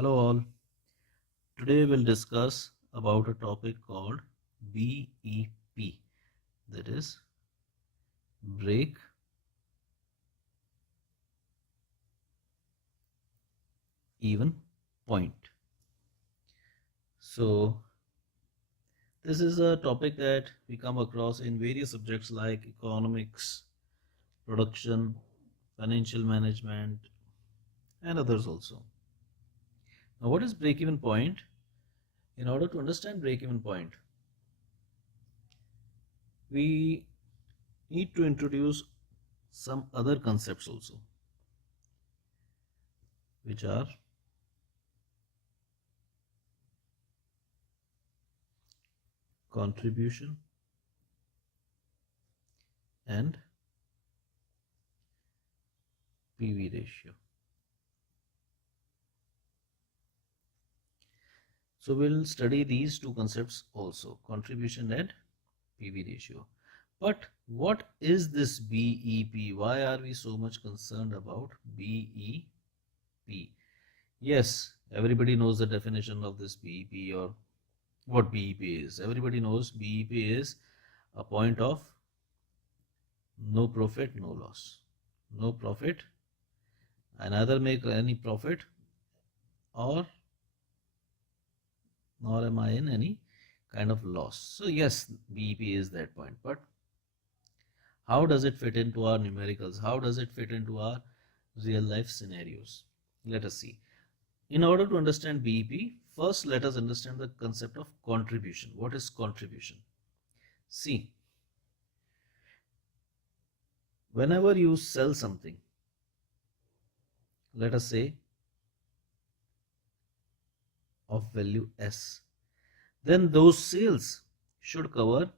Hello all. Today we'll discuss about a topic called BEP, that is break even point. So this is a topic that we come across in various subjects like economics, production, financial management and others also. Now what is break even point? In order to understand break even point, we need to introduce some other concepts also, which are contribution and PV ratio. So we'll study these two concepts also, contribution and PV ratio. But what is this BEP? Why are we so much concerned about BEP? Yes, everybody knows the definition of this BEP or what BEP is. Everybody knows BEP is a point of no profit, no loss. No profit, I neither make any profit or nor am I in any kind of loss. So yes, BEP is that point. But how does it fit into our numericals? How does it fit into our real life scenarios? Let us see. In order to understand BEP, first let us understand the concept of contribution. What is contribution? See, whenever you sell something, let us say of value S, then those sales should cover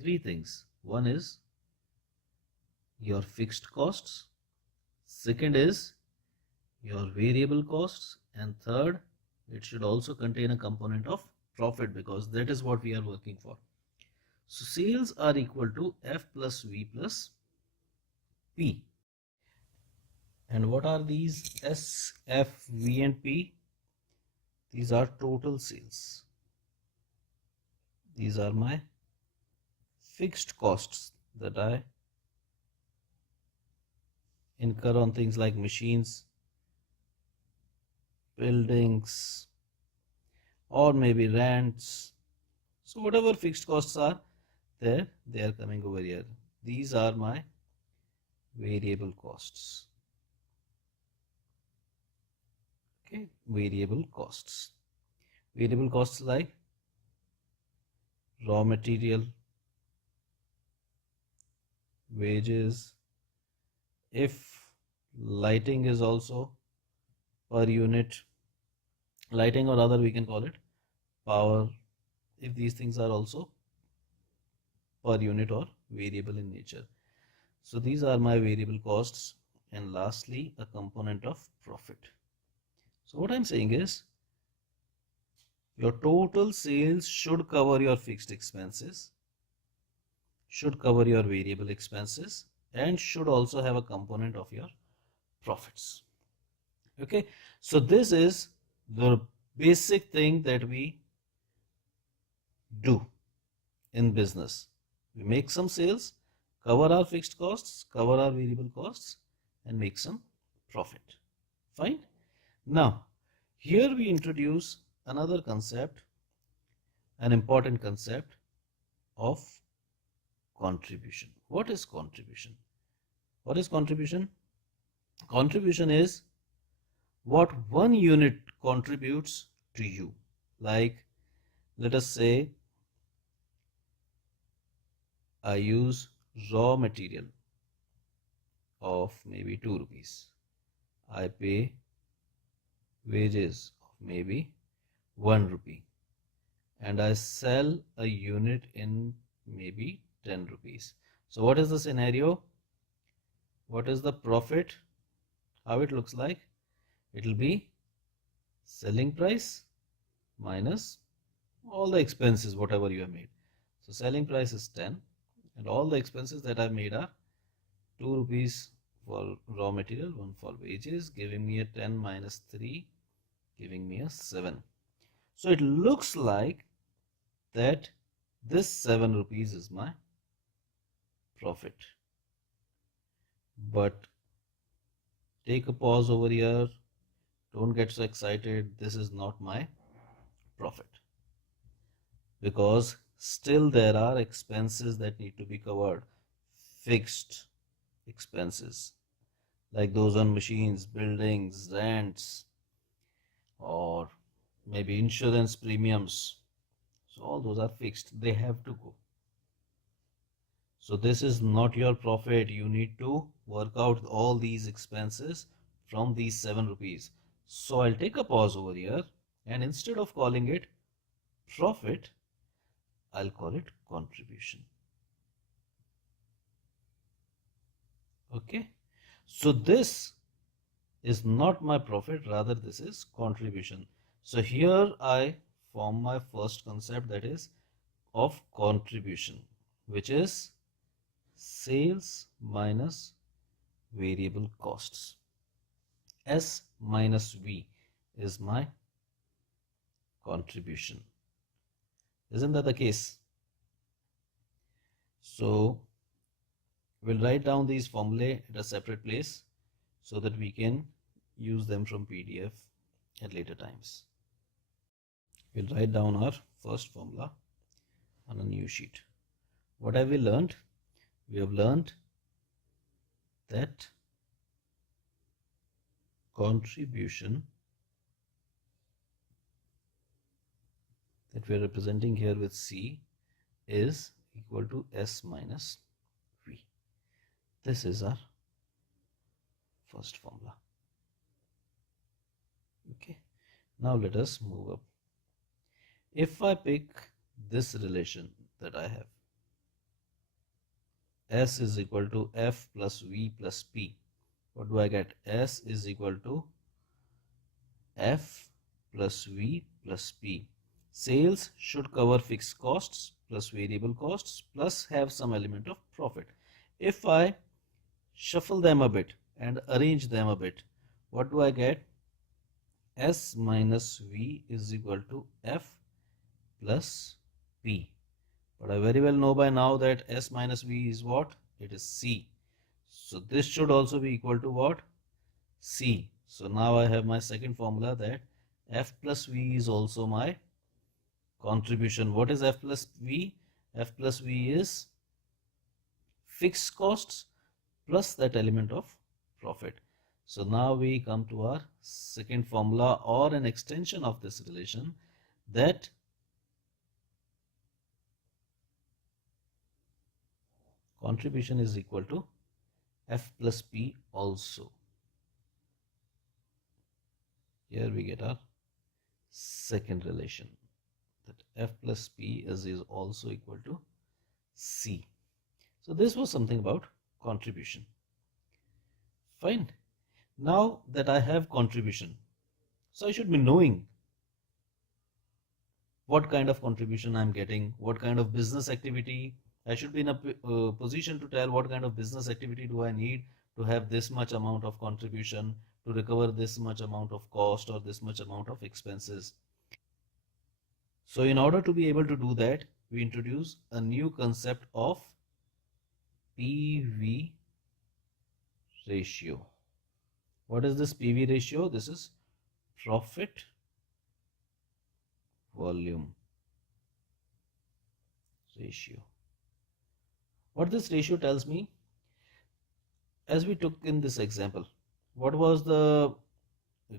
three things. One is your fixed costs, second is your variable costs, and third, it should also contain a component of profit, because that is what we are working for. So sales are equal to F plus V plus P. And what are these S, F, V and P? These are total sales. These are my fixed costs that I incur on things like machines, buildings, or maybe rents. So whatever fixed costs are there, they are coming over here. These are my variable costs. Okay, variable costs. Variable costs like raw material, wages, if lighting is also per unit, lighting, or rather we can call it power, if these things are also per unit or variable in nature. So these are my variable costs, and lastly a component of profit. So what I'm saying is, your total sales should cover your fixed expenses, should cover your variable expenses, and should also have a component of your profits. Okay, so this is the basic thing that we do in business. We make some sales, cover our fixed costs, cover our variable costs, and make some profit. Fine. Now, here we introduce another concept, an important concept of contribution. What is contribution? What is contribution? Contribution is what one unit contributes to you. Like, let us say I use raw material of maybe 2 rupees. I pay wages of maybe 1 rupee, and I sell a unit in maybe 10 rupees. So what is the scenario? What is the profit? How it looks like? It will be selling price minus all the expenses whatever you have made. So selling price is 10 and all the expenses that I've made are 2 rupees for raw material, 1 for wages, giving me a 10 minus 3, giving me a 7. So it looks like that this 7 rupees is my profit. But take a pause over here. Don't get so excited. This is not my profit, because still there are expenses that need to be covered, fixed expenses like those on machines, buildings, rents, or maybe insurance premiums. So all those are fixed, they have to go. So this is not your profit. You need to work out all these expenses from these 7 rupees. So I'll take a pause over here, and instead of calling it profit, I'll call it contribution. Okay, so this is not my profit, rather this is contribution. So here I form my first concept, that is of contribution, which is sales minus variable costs. S minus V is my contribution. Isn't that the case? So we'll write down these formulae at a separate place so that we can use them from PDF at later times. We'll write down our first formula on a new sheet. What have we learned? We have learned that contribution, that we are representing here with C, is equal to S minus V. This is our first formula. Okay, now let us move up. If I pick this relation that I have, S is equal to F plus V plus P, what do I get? S is equal to F plus V plus P. Sales should cover fixed costs plus variable costs plus have some element of profit. If I shuffle them a bit and arrange them a bit, what do I get? S minus V is equal to F plus P. But I very well know by now that S minus V is what? It is C. So this should also be equal to what? C. So now I have my second formula, that F plus V is also my contribution. What is F plus V? F plus V is fixed costs plus that element of profit. So now we come to our second formula, or an extension of this relation, that contribution is equal to F plus P also. Here we get our second relation, that F plus P is also equal to C. So this was something about contribution. Fine. Now that I have contribution, so I should be knowing what kind of contribution I'm getting, what kind of business activity. I should be in a position to tell what kind of business activity do I need to have this much amount of contribution, to recover this much amount of cost or this much amount of expenses. So in order to be able to do that, we introduce a new concept of PV ratio. What is this PV ratio? This is profit volume ratio. What this ratio tells me, as we took in this example, what was the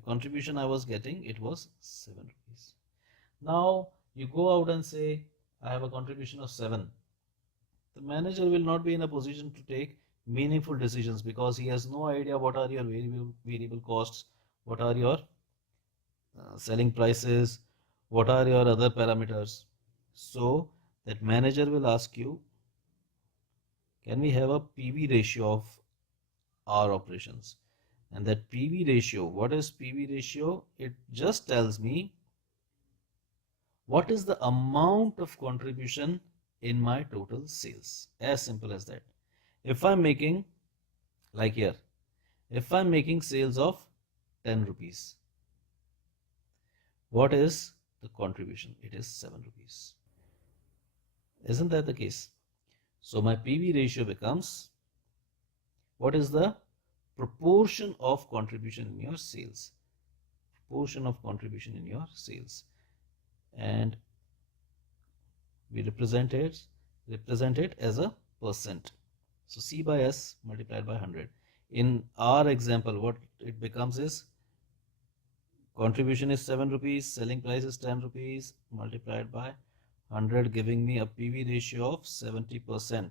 contribution I was getting? It was 7 rupees. Now you go out and say, I have a contribution of 7. The manager will not be in a position to take meaningful decisions, because he has no idea what are your variable costs, what are your selling prices, what are your other parameters. So that manager will ask you, can we have a PV ratio of our operations? And that PV ratio, what is PV ratio? It just tells me what is the amount of contribution in my total sales. As simple as that. If I'm making, like here, if I'm making sales of 10 rupees, What is the contribution? It is 7 rupees. Isn't that the case? So my PV ratio becomes, what is the proportion of contribution in your sales? Proportion of contribution in your sales. And we represent it as a percent. So C by S multiplied by 100. In our example, what it becomes is, contribution is 7 rupees, selling price is 10 rupees, multiplied by 100, giving me a PV ratio of 70%.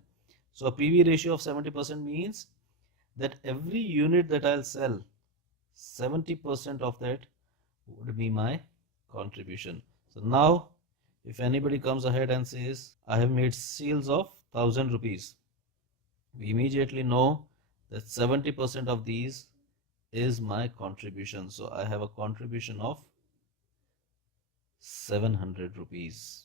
So a PV ratio of 70% means that every unit that I'll sell, 70% of that would be my contribution. So now, if anybody comes ahead and says, I have made sales of 1000 rupees, we immediately know that 70% of these is my contribution. So I have a contribution of 700 rupees.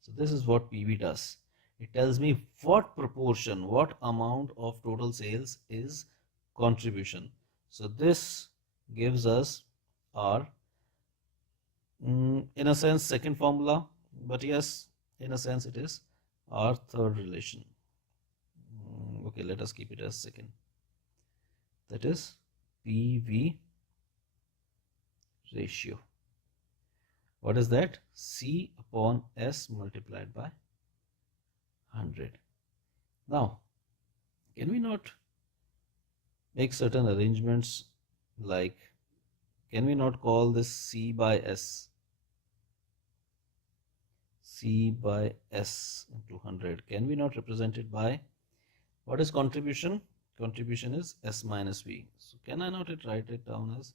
So this is what PV does. It tells me what proportion, what amount of total sales is contribution. So this gives us our, in a sense, second formula, but yes, in a sense it is our third relation. Okay, let us keep it as second. That is PV ratio. What is that? C upon S multiplied by 100. Now, can we not make certain arrangements, like, can we not call this C by S? C by S into 100. Can we not represent it by, what is contribution? Contribution is S minus V. So can I not write it down as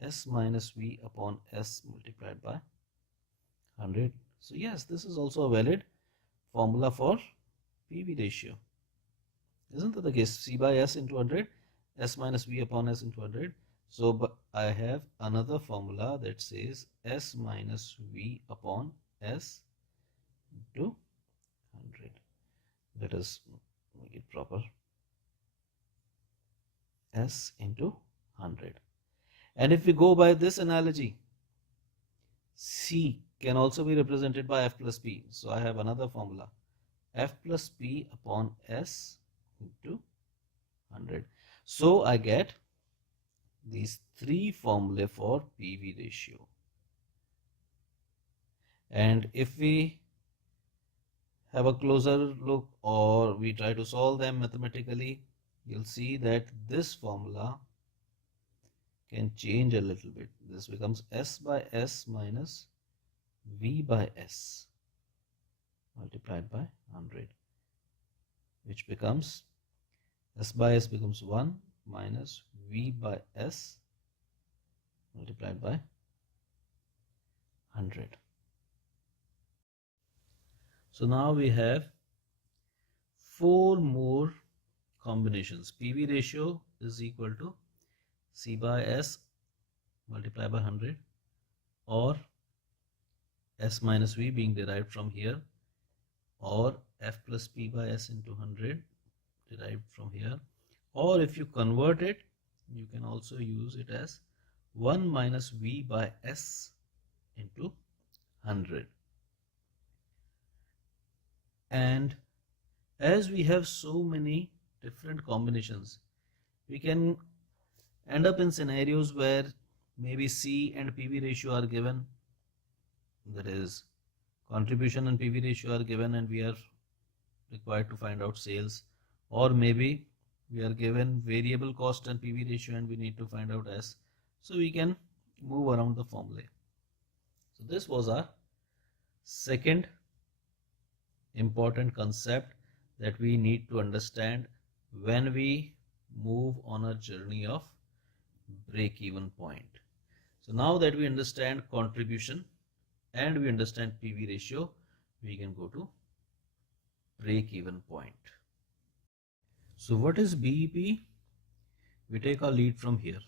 S minus V upon S multiplied by 100? So yes, this is also a valid formula for PV ratio. Isn't that the case? C by S into 100, S minus V upon S into 100. So but I have another formula that says S minus V upon S into 100. Let us make it proper. S into 100. And if we go by this analogy, C can also be represented by F plus P. So I have another formula, F plus P upon S into 100. So I get these three formulae for PV ratio. And if we have a closer look, or we try to solve them mathematically, you'll see that this formula can change a little bit. This becomes S by S minus V by S multiplied by 100, which becomes, S by S becomes 1 minus V by S multiplied by 100. So now we have 4 more combinations. PV ratio is equal to C by S multiplied by 100, or S minus V being derived from here, or F plus P by S into 100 derived from here, or if you convert it, you can also use it as 1 minus V by S into 100. And as we have so many different combinations, we can end up in scenarios where maybe C and PV ratio are given, that is, contribution and PV ratio are given, and we are required to find out sales, or maybe we are given variable cost and PV ratio and we need to find out S. So we can move around the formulae. So this was our second important concept that we need to understand when we move on a journey of break-even point. So now that we understand contribution and we understand PV ratio, we can go to break-even point. So what is BEP? We take our lead from here.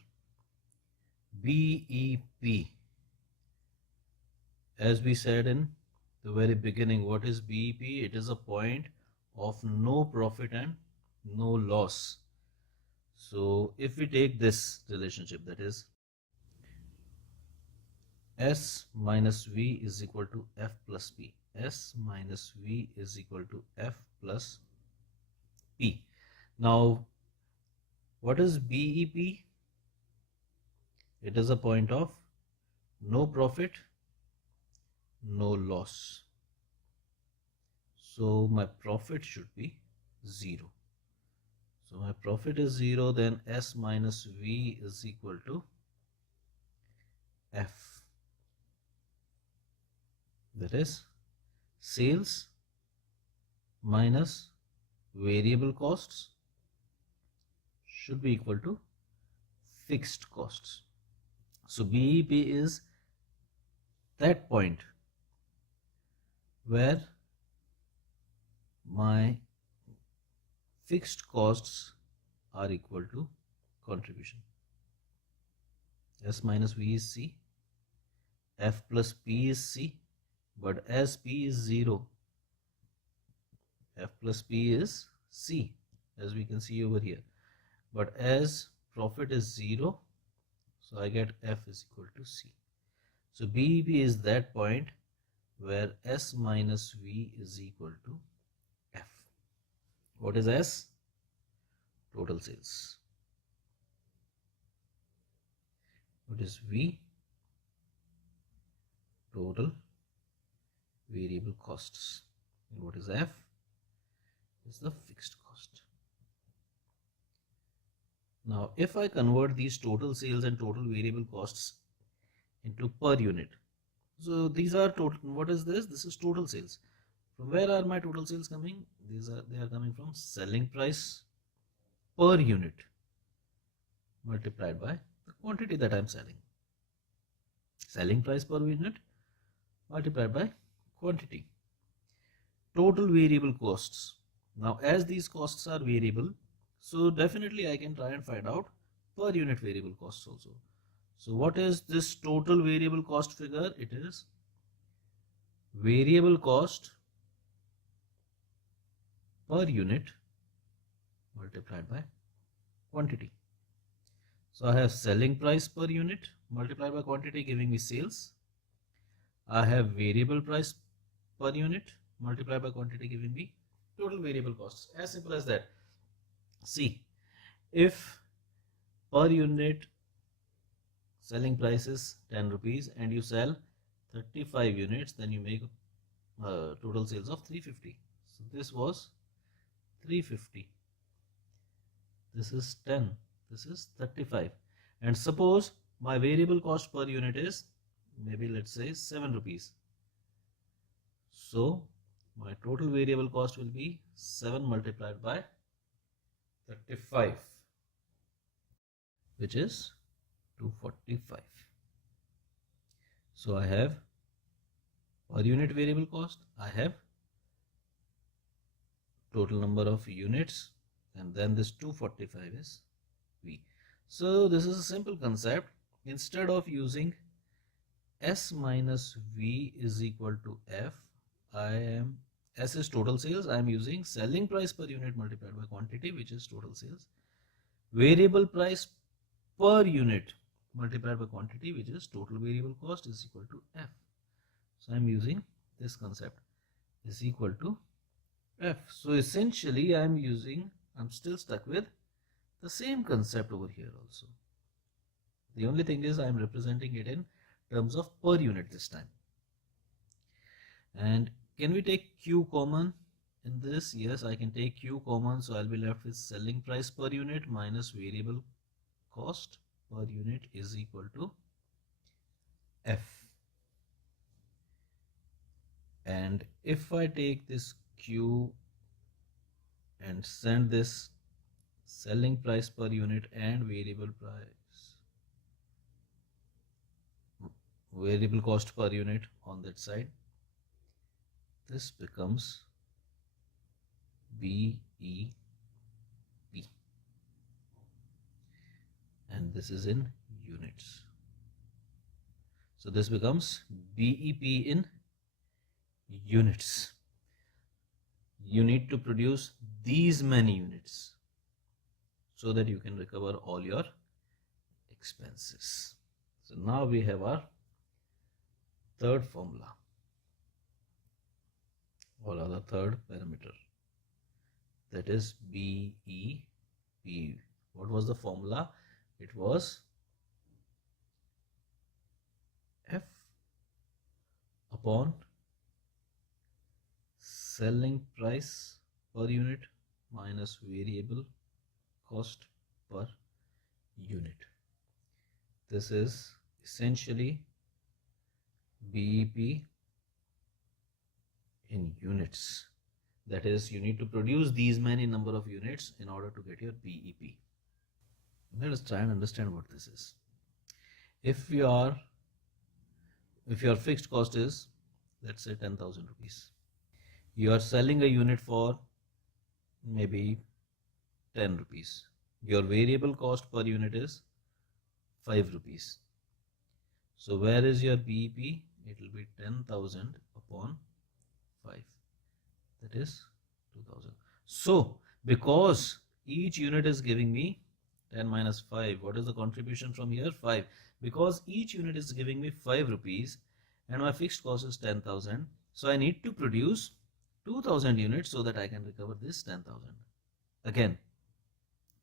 BEP, as we said in the very beginning, what is BEP? It is a point of no profit and no loss. So if we take this relationship, that is S minus V is equal to F plus P. S minus V is equal to F plus P. Now, what is BEP? It is a point of no profit, no loss. So my profit should be 0. So my profit is 0, then S minus V is equal to F. That is sales minus variable costs should be equal to fixed costs. So BEP is that point where my fixed costs are equal to contribution. S minus V is C, F plus P is C, but as P is 0, F plus P is C, as we can see over here. But as profit is 0, so I get F is equal to C. So BEP is that point where S minus V is equal to F. What is S? Total sales. What is V? Total variable costs. And what is F? Is the fixed cost. Now, if I convert these total sales and total variable costs into per unit, so these are total. What is this? This is total sales. From where are my total sales coming? They are coming from selling price per unit multiplied by the quantity that I am selling. Selling price per unit multiplied by quantity. Total variable costs. Now, as these costs are variable, so definitely I can try and find out per unit variable costs also. So what is this total variable cost figure? It is variable cost per unit multiplied by quantity. So I have selling price per unit multiplied by quantity giving me sales. I have variable price per unit multiplied by quantity giving me total variable costs. As simple as that. See, if per unit selling price is 10 rupees and you sell 35 units, then you make total sales of 350. So this was 350. This is 10. This is 35. And suppose my variable cost per unit is maybe, let's say, 7 rupees. So my total variable cost will be 7 multiplied by 35, which is 245. So I have per unit variable cost, I have total number of units, and then this 245 is V. So this is a simple concept. Instead of using S minus V is equal to F, S is total sales, I am using selling price per unit multiplied by quantity, which is total sales. Variable price per unit multiplied by quantity, which is total variable cost, is equal to F. So I am using this concept, is equal to F. So essentially I'm still stuck with the same concept over here also. The only thing is I'm representing it in terms of per unit this time. And can we take Q common in this? Yes, I can take Q common. So I'll be left with selling price per unit minus variable cost per unit is equal to F. And if I take this Q and send this selling price per unit and variable cost per unit on that side, this becomes BEP, and this is in units. So this becomes BEP in units. You need to produce these many units so that you can recover all your expenses. So now we have our third formula, or the third parameter, that is BEP. What was the formula? It was F upon selling price per unit minus variable cost per unit. This is essentially BEP in units. That is, you need to produce these many number of units in order to get your BEP. Let us try and understand what this is. If your fixed cost is, let's say, 10,000 rupees, you are selling a unit for maybe 10 rupees. Your variable cost per unit is 5 rupees. So where is your BEP? It will be 10,000 upon 5. That is 2,000. So because each unit is giving me 10 minus 5, what is the contribution from here? 5. Because each unit is giving me 5 rupees and my fixed cost is 10,000. So I need to produce 2,000 units so that I can recover this 10,000. Again,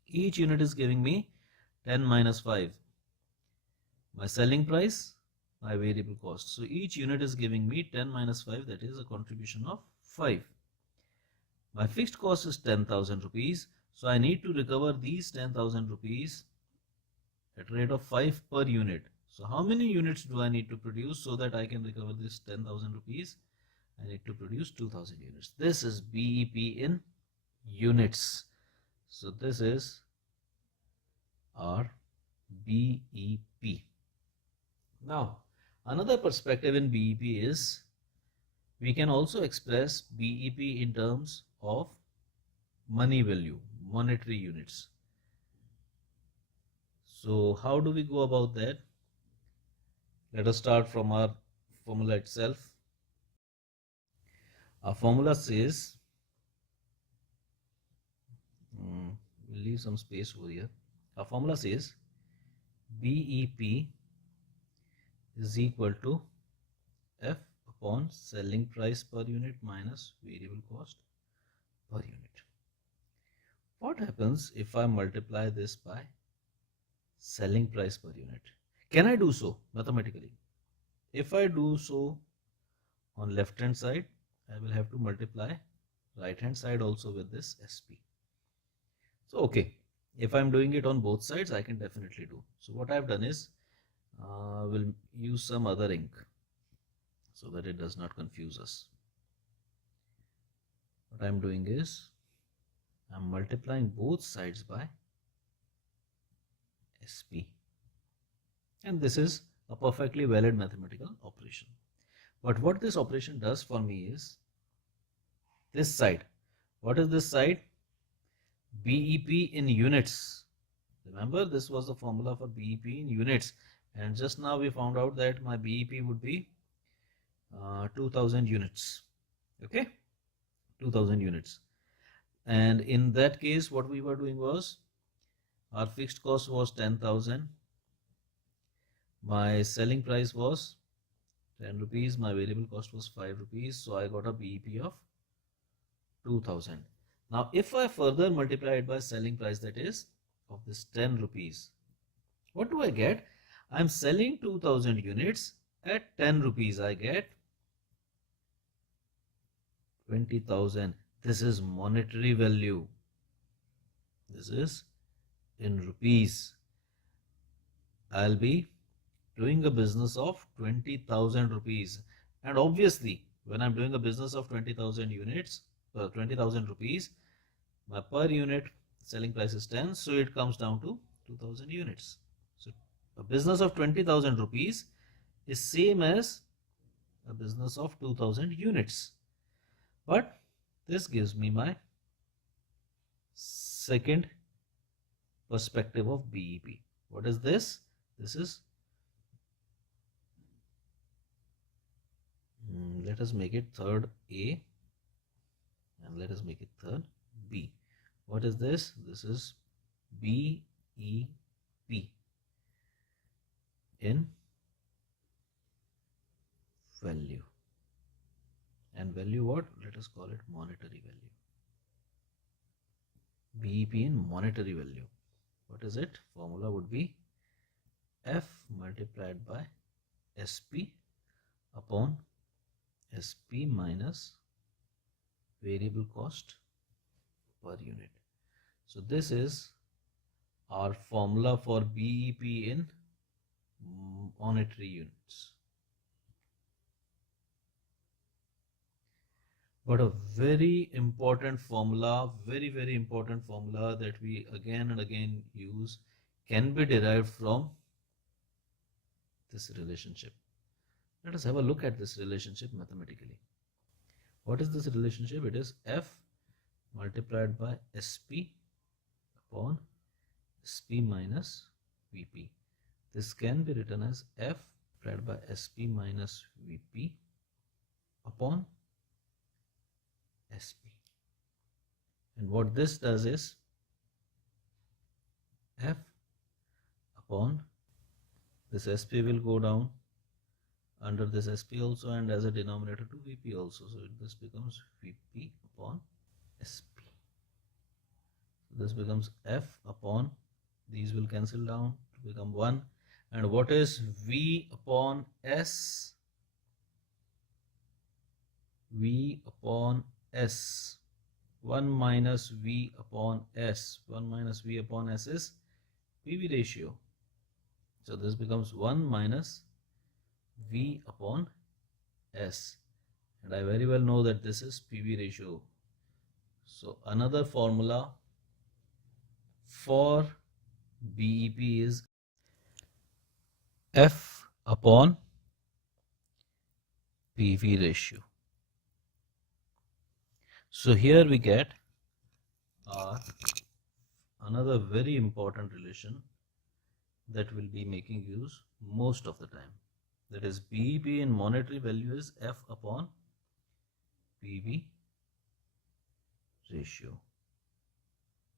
each unit is giving me 10 minus 5. My selling price, my variable cost. So each unit is giving me 10 minus 5, that is a contribution of 5. My fixed cost is 10,000 rupees. So I need to recover these 10,000 rupees at rate of 5 per unit. So how many units do I need to produce so that I can recover this 10,000 rupees? I need to produce 2,000 units. This is BEP in units. So this is our BEP. Now, another perspective in BEP is we can also express BEP in terms of money value, monetary units. So how do we go about that? Let us start from our formula itself. Our formula says, we'll leave some space over here. Our formula says BEP is equal to F upon selling price per unit minus variable cost per unit. What happens if I multiply this by selling price per unit? Can I do so mathematically? If I do so on left hand side, I will have to multiply right hand side also with this SP. So okay, if I'm doing it on both sides, I can definitely do. So what I've done is, we'll use some other ink so that it does not confuse us. What I'm doing is, I'm multiplying both sides by SP. And this is a perfectly valid mathematical operation. But what this operation does for me is this side. What is this side? BEP in units. Remember, this was the formula for BEP in units. And just now we found out that my BEP would be 2,000 units. Okay, 2,000 units. And in that case, what we were doing was, our fixed cost was 10,000. My selling price was 10 rupees. My variable cost was 5 rupees. So I got a BEP of 2,000. Now, if I further multiply it by selling price, that is of this 10 rupees, what do I get? I'm selling 2,000 units at 10 rupees. I get 20,000. This is monetary value. This is in rupees. I'll be doing a business of 20,000 rupees. And obviously, when I'm doing a business of 20,000 units, 20,000 rupees, my per unit selling price is 10. So it comes down to 2,000 units. So a business of 20,000 rupees is same as a business of 2,000 units. But this gives me my second perspective of BEP. What is this? This is, let us make it third A and let us make it third B. What is this? This is BEP in value. And value what? Let us call it monetary value. BEP in monetary value. What is it? Formula would be F multiplied by SP upon SP minus variable cost per unit. So this is our formula for BEP in monetary units. But a very important formula, very important formula that we again and again use can be derived from this relationship. Let us have a look at this relationship mathematically. What is this relationship? It is F multiplied by SP upon SP minus VP. This can be written as F multiplied by SP minus VP upon SP. And what this does is F upon this SP will go down under this SP also, and as a denominator to VP also. So this becomes VP upon SP. This becomes F upon, these will cancel down to become 1. And what is V upon S? V upon S. 1 minus V upon S. 1 minus V upon S is PV ratio. So this becomes 1 minus V upon S. And I very well know that this is PV ratio. So another formula for BEP is F upon PV ratio. So here we get another very important relation that will be making use most of the time. That is, BEP in monetary value is F upon PV ratio.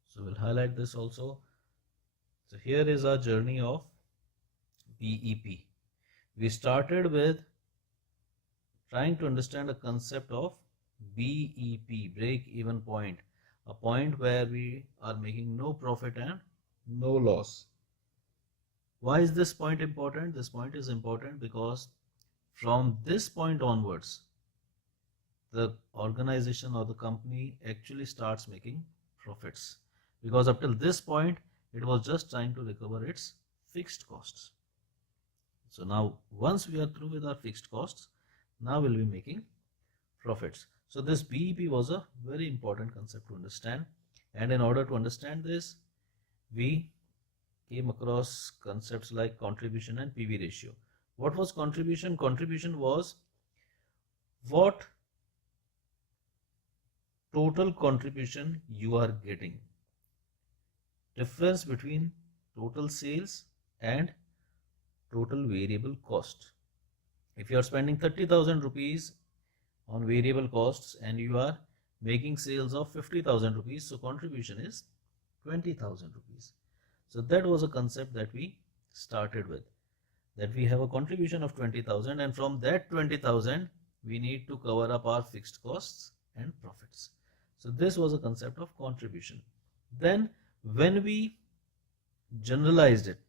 So we'll highlight this also. So here is our journey of BEP. We started with trying to understand a concept of BEP, break even point, a point where we are making no profit and no loss. Why is this point important? This point is important because from this point onwards, the organization or the company actually starts making profits, because up till this point it was just trying to recover its fixed costs. So now once we are through with our fixed costs, now we'll be making profits. So this BEP was a very important concept to understand, and in order to understand this, we came across concepts like contribution and PV ratio. What was contribution? Contribution was what total contribution you are getting. Difference between total sales and total variable cost. If you are spending 30,000 rupees on variable costs and you are making sales of 50,000 rupees, so contribution is 20,000 rupees. So that was a concept that we started with, that we have a contribution of 20,000, and from that 20,000 we need to cover up our fixed costs and profits. So this was a concept of contribution. Then when we generalized it,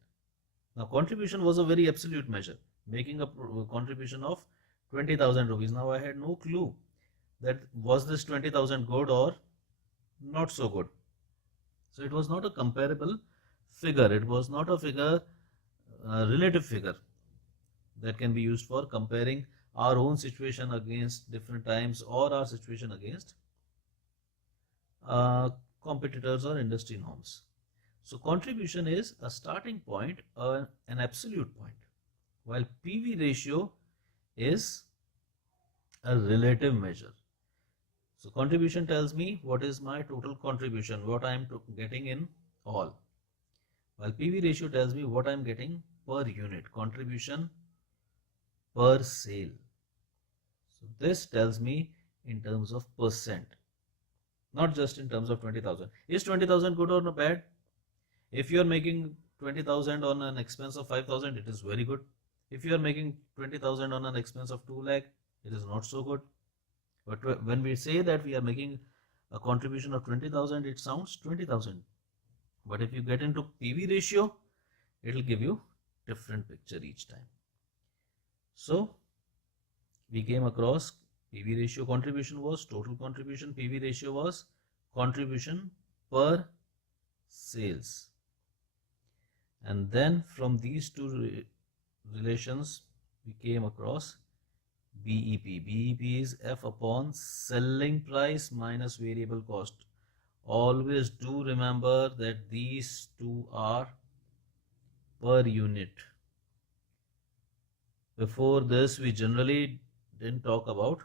now contribution was a very absolute measure, making a contribution of 20,000 rupees. Now I had no clue that was this 20,000 good or not so good. So it was not a comparable figure. It was not a figure, relative figure that can be used for comparing our own situation against different times or our situation against competitors or industry norms. So contribution is a starting point, an absolute point, while PV ratio is a relative measure. So contribution tells me what is my total contribution, what I am getting in all, while PV ratio tells me what I am getting per unit, contribution per sale. So this tells me in terms of percent, not just in terms of 20,000. Is 20,000 good or not bad? If you are making 20,000 on an expense of 5,000, it is very good. If you are making 20,000 on an expense of 2 lakh, it is not so good. But when we say that we are making a contribution of 20,000, it sounds 20,000. But if you get into PV ratio, it will give you different picture each time. So we came across PV ratio contribution was total contribution, PV ratio was contribution per sales. And then from these two relations, we came across BEP. BEP is F upon selling price minus variable cost. Always do remember that these two are per unit. Before this, we generally didn't talk about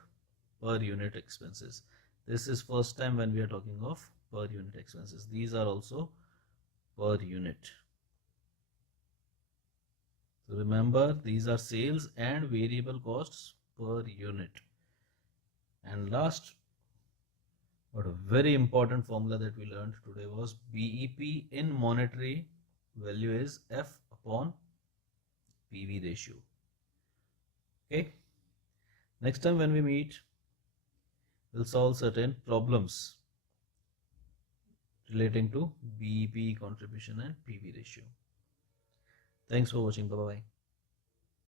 per unit expenses. This is first time when we are talking of per unit expenses. These are also per unit. So remember, these are sales and variable costs per unit. And last, but a very important formula that we learned today was BEP in monetary value is F upon PV ratio. Okay. Next time when we meet, we'll solve certain problems relating to BEP contribution and PV ratio. Thanks for watching. Bye bye.